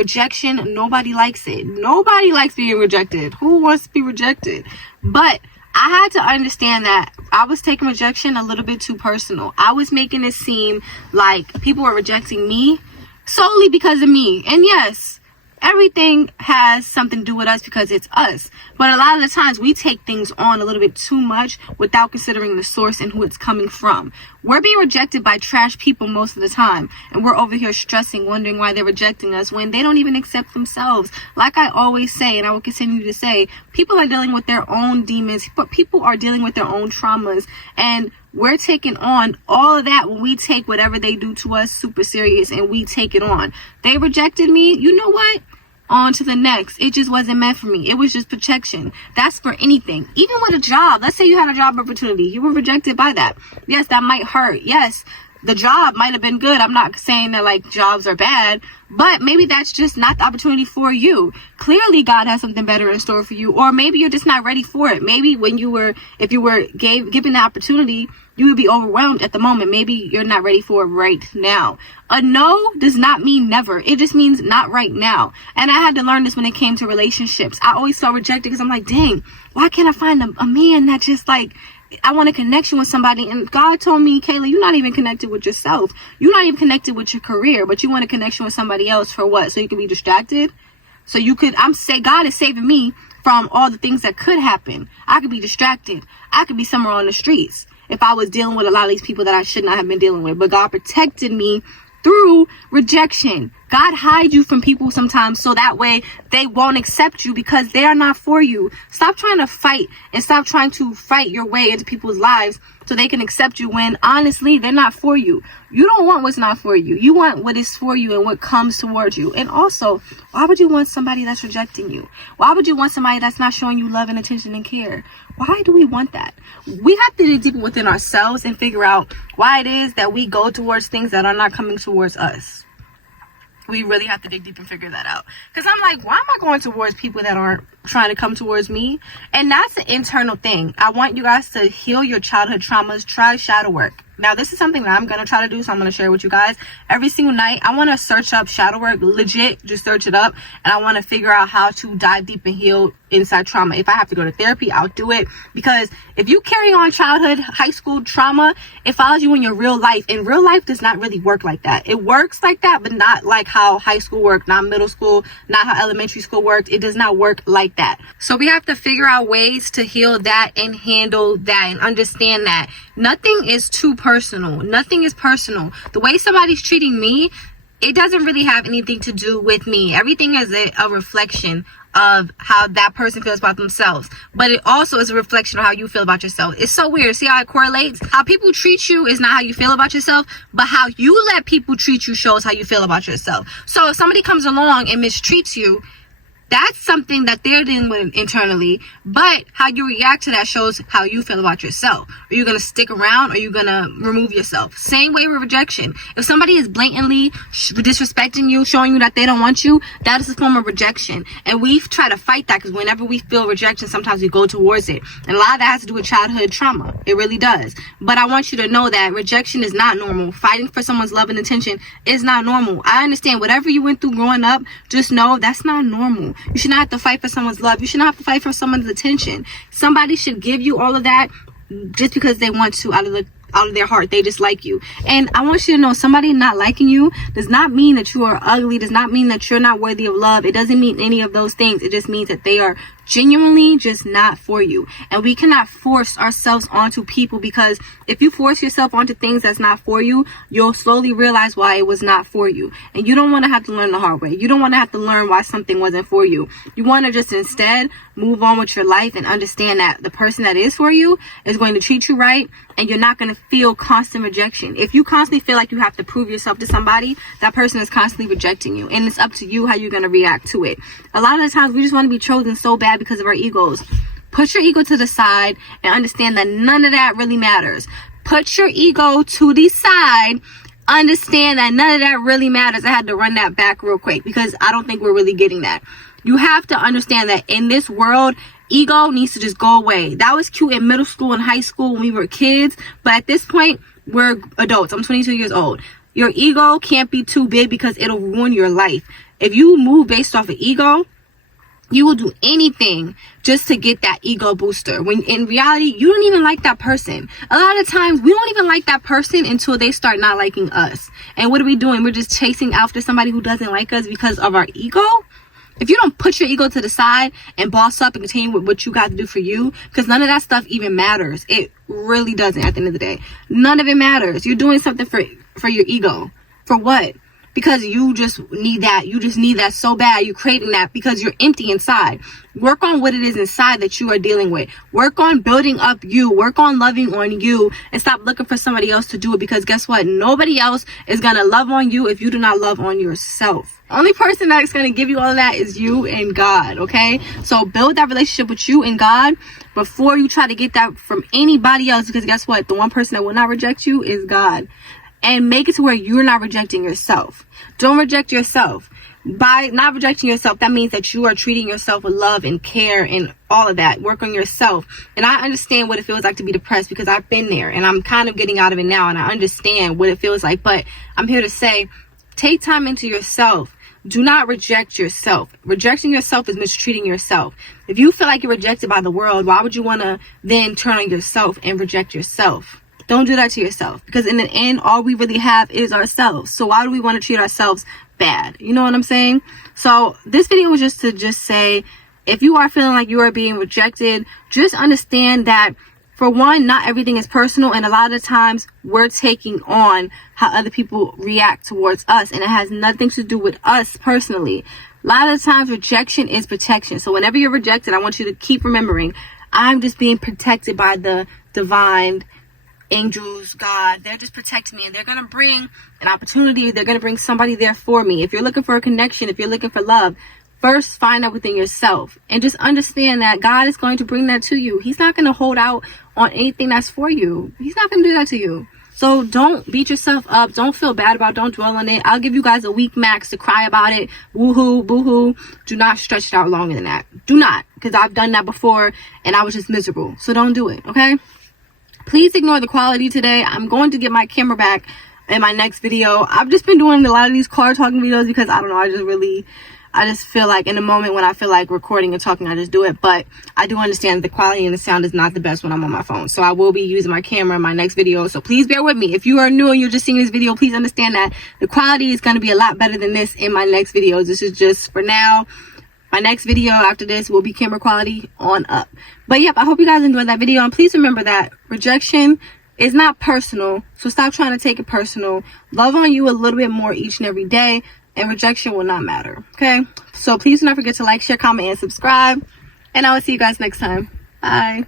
Rejection, nobody likes it. Nobody likes being rejected. Who wants to be rejected? But I had to understand that I was taking rejection a little bit too personal. I was making it seem like people were rejecting me solely because of me. And yes, everything has something to do with us because it's us. But a lot of the times we take things on a little bit too much without considering the source and who it's coming from. We're being rejected by trash people most of the time. And we're over here stressing, wondering why they're rejecting us when they don't even accept themselves. Like I always say, and I will continue to say, people are dealing with their own demons. But people are dealing with their own traumas. And we're taking on all of that when we take whatever they do to us super serious and we take it on. They rejected me. You know what? On to the next. It just wasn't meant for me. It was just protection. That's for anything. Even with a job. Let's say you had a job opportunity. You were rejected by that. Yes, that might hurt. Yes, the job might have been good. I'm not saying that like jobs are bad, but maybe that's just not the opportunity for you. Clearly God has something better in store for you, or maybe you're just not ready for it. Maybe if you were given the opportunity, you would be overwhelmed at the moment. Maybe you're not ready for it right now. A no does not mean never. It just means not right now. And I had to learn this when it came to relationships. I always felt rejected because I'm like, dang, why can't I find a man that just like, I want a connection with somebody? And God told me, Kayla, you're not even connected with yourself. You're not even connected with your career, but you want a connection with somebody else for what? So you can be distracted? So you could, God is saving me from all the things that could happen. I could be distracted. I could be somewhere on the streets if I was dealing with a lot of these people that I should not have been dealing with. But God protected me through rejection. God hides you from people sometimes so that way they won't accept you because they are not for you. Stop trying to fight and stop trying to fight your way into people's lives so they can accept you when honestly they're not for you. You don't want what's not for you. You want what is for you and what comes towards you. And also, why would you want somebody that's rejecting you? Why would you want somebody that's not showing you love and attention and care? Why do we want that? We have to dig deeper within ourselves and figure out why it is that we go towards things that are not coming towards us. We really have to dig deep and figure that out. Because I'm like, why am I going towards people that aren't trying to come towards me? And that's an internal thing. I want you guys to heal your childhood traumas. Try shadow work. Now, this is something that I'm going to try to do, so I'm going to share with you guys. Every single night, I want to search up shadow work, legit, just search it up. And I want to figure out how to dive deep and heal inside trauma. If I have to go to therapy, I'll do it. Because if you carry on childhood, high school trauma, it follows you in your real life. And real life does not really work like that. It works like that, but not like how high school worked, not middle school, not how elementary school worked. It does not work like that. So we have to figure out ways to heal that and handle that and understand that nothing is too personal. Nothing is personal. The way somebody's treating me, it doesn't really have anything to do with me. Everything is a reflection of how that person feels about themselves, but it also is a reflection of how you feel about yourself. It's so weird. See how it correlates? How people treat you is not how you feel about yourself, but how you let people treat you shows how you feel about yourself. So if somebody comes along and mistreats you, that's something that they're dealing with internally, but how you react to that shows how you feel about yourself. Are you going to stick around or are you going to remove yourself? Same way with rejection. If somebody is blatantly disrespecting you, showing you that they don't want you, that is a form of rejection. And we try to fight that because whenever we feel rejection, sometimes we go towards it. And a lot of that has to do with childhood trauma. It really does. But I want you to know that rejection is not normal. Fighting for someone's love and attention is not normal. I understand whatever you went through growing up, just know that's not normal. You should not have to fight for someone's love. You should not have to fight for someone's attention. Somebody should give you all of that just because they want to, out of their heart. They just like you. And I want you to know, somebody not liking you does not mean that you are ugly, does not mean that you're not worthy of love. It doesn't mean any of those things. It just means that they are genuinely just not for you. And we cannot force ourselves onto people, because if you force yourself onto things that's not for you, you'll slowly realize why it was not for you. And you don't want to have to learn the hard way. You don't want to have to learn why something wasn't for you. You want to just instead move on with your life and understand that the person that is for you is going to treat you right, and you're not going to feel constant rejection. If you constantly feel like you have to prove yourself to somebody, that person is constantly rejecting you, and it's up to you how you're going to react to it. A lot of the times we just want to be chosen so bad because of our egos. Put your ego to the side and understand that none of that really matters. Put your ego to the side. Understand that none of that really matters. I had to run that back real quick because I don't think we're really getting that. You have to understand that in this world, ego needs to just go away. That was cute in middle school and high school when we were kids, but at this point, we're adults. I'm 22 years old. Your ego can't be too big because it'll ruin your life. If you move based off of ego, you will do anything just to get that ego booster, when in reality you don't even like that person. A lot of times we don't even like that person until they start not liking us. And what are we doing? We're just chasing after somebody who doesn't like us because of our ego. If you don't put your ego to the side and boss up and continue with what you got to do for you, because none of that stuff even matters. It really doesn't at the end of the day. None of it matters. You're doing something for your ego. For what? Because you just need that. You just need that so bad. You're craving that because you're empty inside. Work on what it is inside that you are dealing with. Work on building up you. Work on loving on you. And stop looking for somebody else to do it. Because guess what? Nobody else is going to love on you if you do not love on yourself. Only person that's going to give you all of that is you and God. Okay? So build that relationship with you and God before you try to get that from anybody else. Because guess what? The one person that will not reject you is God. And make it to where you're not rejecting yourself. Don't reject yourself. By not rejecting yourself, that means that you are treating yourself with love and care and all of that. Work on yourself. And I understand what it feels like to be depressed because I've been there and I'm kind of getting out of it now, and I understand what it feels like. But I'm here to say, take time into yourself. Do not reject yourself. Rejecting yourself is mistreating yourself. If you feel like you're rejected by the world, why would you want to then turn on yourself and reject yourself? Don't do that to yourself, because in the end, all we really have is ourselves. So why do we want to treat ourselves bad? You know what I'm saying? So this video was just to say, if you are feeling like you are being rejected, just understand that, for one, not everything is personal. And a lot of times we're taking on how other people react towards us. And it has nothing to do with us personally. A lot of times rejection is protection. So whenever you're rejected, I want you to keep remembering, I'm just being protected by the divine angels, God. They're just protecting me, and they're going to bring an opportunity. They're going to bring somebody there for me. If you're looking for a connection, if you're looking for love, first find out within yourself and just understand that God is going to bring that to you. He's not going to hold out on anything that's for you. He's not going to do that to you. So don't beat yourself up. Don't feel bad about it. Don't dwell on it. I'll give you guys a week max to cry about it. Woohoo, boohoo. Do not stretch it out longer than that. Do not, because I've done that before and I was just miserable. So don't do it, okay? Please ignore the quality today. I'm going to get my camera back in my next video. I've just been doing a lot of these car talking videos because I don't know, I just feel like in the moment when I feel like recording and talking, I just do it. But I do understand the quality and the sound is not the best when I'm on my phone. So I will be using my camera in my next video. So please bear with me. If you are new and you're just seeing this video, please understand that the quality is going to be a lot better than this in my next videos. This is just for now. My next video after this will be camera quality on up. But yep, I hope you guys enjoyed that video. And please remember that rejection is not personal. So stop trying to take it personal. Love on you a little bit more each and every day. And rejection will not matter. Okay? So please do not forget to like, share, comment, and subscribe. And I will see you guys next time. Bye.